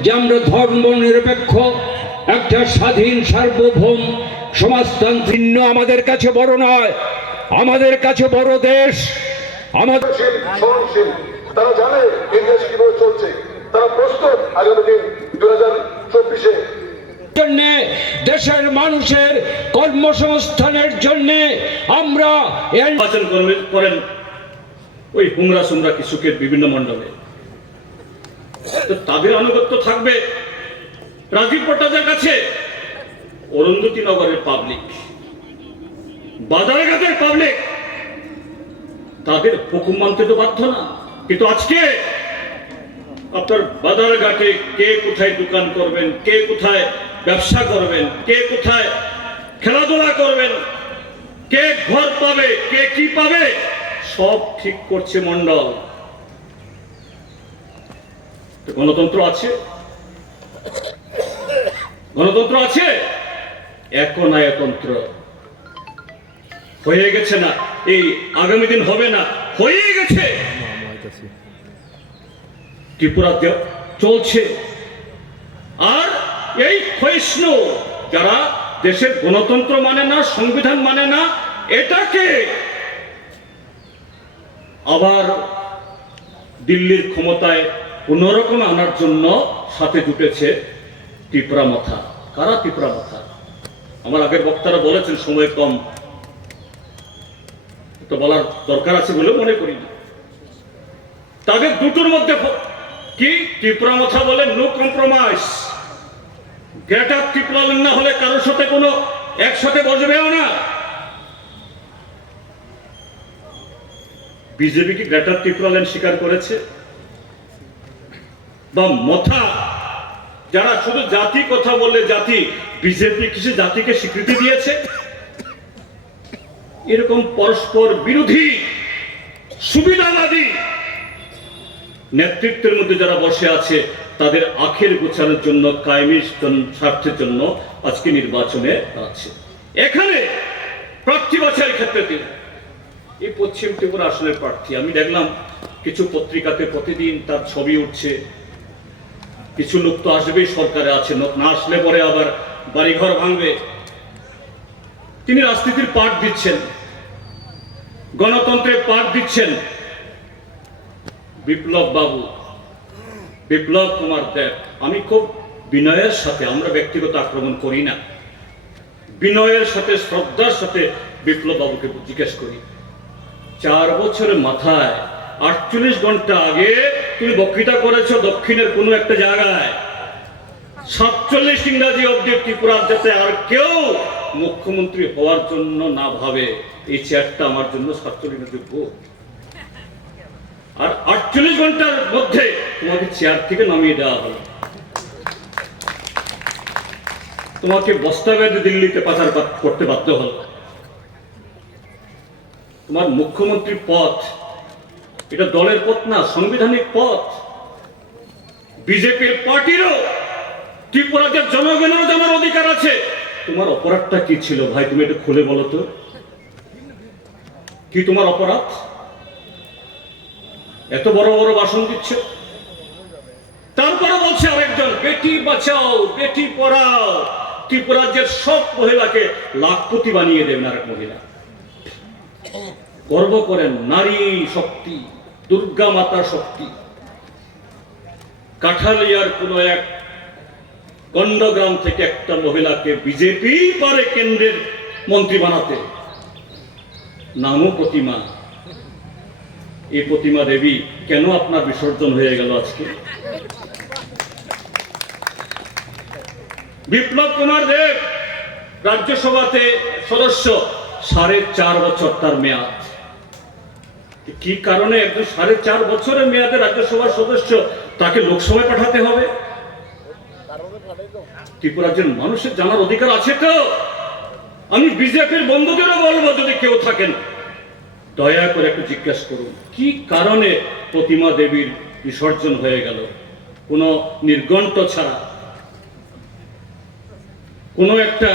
যে আমরা ধর্ম নিরপেক্ষ একটা স্বাধীন সার্বভৌম সমাজতান্ত্রিক আমাদের কাছে বড় নয় আমাদের কাছে বড় দেশ। আমাদের তারা জানে এই দেশ কীভাবে চলছে। তারা প্রস্তুত আগামী দিন দু হাজার চব্বিশে। জন্য দেশের মানুষের কর্মসংস্থানের জন্য আমরা নির্বাচন করবে- করেন। ওই হুমরা সুমরা কৃষকের বিভিন্ন মণ্ডলে তাদের আনুগত্য থাকবে রাজীব ভট্টাচার্যের কাছে। অরুন্ধতী নগরের পাবলিক বাজারঘাটের পাবলিক তাদের হুকুম মানতে তো বাধ্য না। কিন্তু আজকে আপনার বাজারঘাটে কে কোথায় দোকান করবেন, কে কোথায় ব্যবসা করবেন, কে কোথায় খেলাধুলা করবেন, কে ঘর পাবে, কে কি পাবে, সব ঠিক করছে মন্ডল গণতন্ত্র আছে? গণতন্ত্র আছে? একনায়তন্ত্র হয়ে গেছে না। এই আগামী দিন হবে না। হয়ে গেছে। ত্রিপুরাতে চলছে। আর এই ক্ষয়িষ্ণু যারা দেশের গণতন্ত্র মানে না, সংবিধান মানে না, এটাকে আবার দিল্লির ক্ষমতায় অন্যরকম আনার জন্য সাথে জুটেছে ত্রিপুরা মাথা। কারা ত্রিপুরা মাথা? আমার আগের বক্তারা বলেছেন, সময় কম। তো বলার দরকার আছে বলে মনে করি না। তাদের দুটোর মধ্যে কি? ত্রিপুরা মাথা বলে no compromise. Get up Tripura না হলে কারোর সাথে কোনো একসাথে বসবেও না। বিজেপি কি গ্রেটার ত্রিপুরা ল্যান্ড স্বীকার করেছে? বা মথা। যারা শুধু জাতি কথা বললে জাতি, বিজেপি কিছু জাতিকে স্বীকৃতি দিয়েছে। এরকম পরস্পর বিরোধী, সুবিধাবাদী নেতৃত্বের মধ্যে যারা বসে আছে, তাদের আখের গোছানোর জন্য কায়েমি স্বার্থের জন্য আজকে নির্বাচনে আছে। এখানে প্রার্থী বাছাইয়ের ক্ষেত্রে তিনি। এই পশ্চিম ত্রিপুরা আসনের প্রার্থী। আমি দেখলাম কিছু পত্রিকাতে প্রতিদিন তার ছবি উঠছে। কিছু লোক তো আসবেই, সরকারে আছে না না আসলে পরে আবার বাড়িঘর ভাঙবে। তিনি রাজনীতির পাঠ দিচ্ছেন। গণতন্ত্রের পাঠ দিচ্ছেন। বিপ্লব বাবু, বিপ্লব কুমার দেব, আমি খুব বিনয়ের সাথে, আমরা ব্যক্তিগত আক্রমণ করি না। বিনয়ের সাথে, শ্রদ্ধার সাথে বিপ্লব বাবুকে জিজ্ঞেস করি, চার বছরের মাথায় আটচল্লিশ ঘণ্টা আগে তুমি বক্তৃতা করেছ দক্ষিণের কোনো একটা জায়গায়। সাতচল্লিশ ইংরাজি অব্দি ত্রিপুরার যাতে আর কেউ মুখ্যমন্ত্রী হওয়ার জন্য না ভাবে। এই চেয়ারটা আমার জন্য সাতচল্লিশ যোগ্য আর আটচল্লিশ ঘণ্টার মধ্যে তোমাকে চেয়ার থেকে নামিয়ে দেওয়া হলো। তোমাকে বস্তা বেঁধে দিল্লিতে পাচার করতে বাধ্য হলো। তোমার মুখ্যমন্ত্রী পথ এটা দলের পথ না, সাংবিধানিক পথ। বিজেপির পার্টিরও ত্রিপুরাদের জনগণেরও জানার অধিকার আছে। তোমার অপরাধটা কি ছিল ভাই, তুমি একটু খুলে বলো তো? কি তোমার অপরাধ? এত বড় বড় ভাষণ দিচ্ছে। তারপরে বলছে আরেকজন, বেটি বাঁচাও, বেটি পড়াও। ত্রিপুরাজ্যের সব মহিলাকে লাখপতি বানিয়ে দেবেন আরেক মহিলা। গর্ব করেন নারী শক্তি। দুর্গা মাতা শক্তি। কাঠালিয়ার কোন এক গন্ডগ্রাম থেকে একটা মহিলাকে বিজেপি পারে কেন্দ্রের মন্ত্রী বানাতে। নামও প্রতিমা। এই প্রতিমা দেবী কেন আপনার বিসর্জন হয়ে গেল আজকে? বিপ্লব কুমার দেব রাজ্যসভাতে সদস্য, সাড়ে চার বছর তার মেয়াদ। কি কারণে একজন সাড়ে চার বছরের মেয়াদে রাজ্যসভার সদস্য তাকে লোকসভায় পাঠাতে হবে? ত্রিপুরাজ্যের মানুষের জানার অধিকার আছে তো? আমি বিজেপির বন্ধুদেরও বলব যদি কেউ থাকেন, দয়া করে একটু জিজ্ঞাসা করুন, কি কারণে প্রতিমা দেবীর বিসর্জন হয়ে গেল? কোনো নির্গণ্ট ছাড়া। কোনো একটা